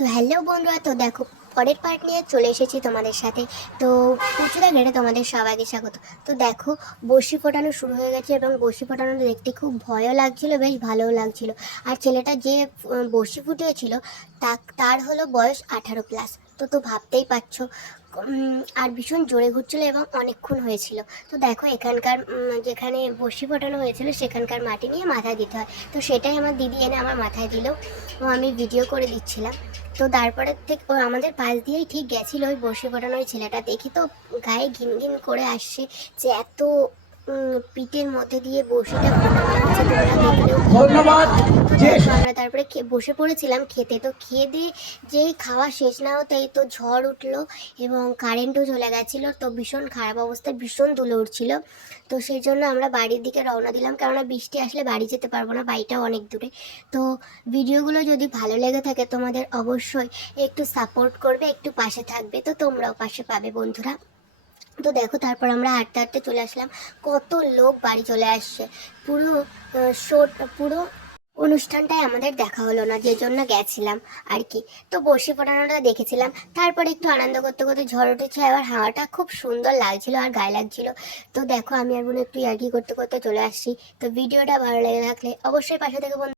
তো হ্যালো বন্ধুরা, তো দেখো পরের পার্ট নিয়ে চলে এসেছি তোমাদের সাথে। তো পুচুরা ঘেরে তোমাদের সবাইকে স্বাগত। তো দেখো, বড়শি ফোটানো শুরু হয়ে গেছে এবং বড়শি ফোটানো দেখতে খুব ভয়ও লাগছিল, বেশ ভালোও লাগছিল। আর ছেলেটা যে বড়শি ফুটিয়েছিল তার হলো বয়স 18+। তো ভাবতেই পারছো। আর ভীষণ জোরে ঘুরছিল এবং অনেকক্ষণ হয়েছিল। তো দেখো এখানকার যেখানে বড়শি ফোটানো হয়েছিল সেখানকার মাটি নিয়ে মাথায় দিতে হয়। তো সেটাই আমার দিদি এনে আমার মাথায় দিল ও আমি ভিডিও করে দিচ্ছিলাম। তো তারপরে থেকে ও আমাদের পাশ দিয়েই ঠিক গেছিলো ওই বসে পড়ানো ওই ছেলেটা, দেখি তো গায়ে ঘিন ঘিন করে আসছে যে এত পিঠের মধ্যে দিয়ে বড়শিটা ফোটানো হচ্ছে, তোমরা দেখলেও বুঝতে ধন্যবাদ। পারবে। তো দেখো আমরা তারপরে বসে পড়েছিলাম খেতে। তো খেয়ে দিয়ে যেই খাওয়া শেষ না হতেই তো ঝড় উঠলো এবং কারেন্টও চলে গেছিলো। তো ভীষণ খারাপ অবস্থায় ভীষণ ধুলো উঠছিল। তো সেই জন্য আমরা বাড়ির দিকে রওনা দিলাম, কেননা বৃষ্টি আসলে বাড়ি যেতে পারবো না, বাড়িটাও অনেক দূরে। তো ভিডিওগুলো যদি ভালো লেগে থাকে তোমাদের অবশ্যই একটু সাপোর্ট করবে, একটু পাশে থাকবে। তো তোমরাও পাশে পাবে বন্ধুরা। তো দেখো তারপর আমরা হাঁটতে হাঁটতে চলে আসলাম। কত লোক বাড়ি চলে আসছে। পুরো শো, পুরো অনুষ্ঠানটাই আমাদের দেখা হলো না, যে জন্য গেছিলাম আর কি। তো বসে পড়ানোটা দেখেছিলাম, তারপরে একটু আনন্দ করতে করতে ঝড় উঠেছে, আবার হাওয়াটা খুব সুন্দর লাগছিল আর গায়ে লাগছিল। তো দেখো আমি আর বোন একটু ইয়ার্কি করতে করতে চলে আসছি। তো ভিডিওটা ভালো লেগে থাকলে অবশ্যই পাশে থেকে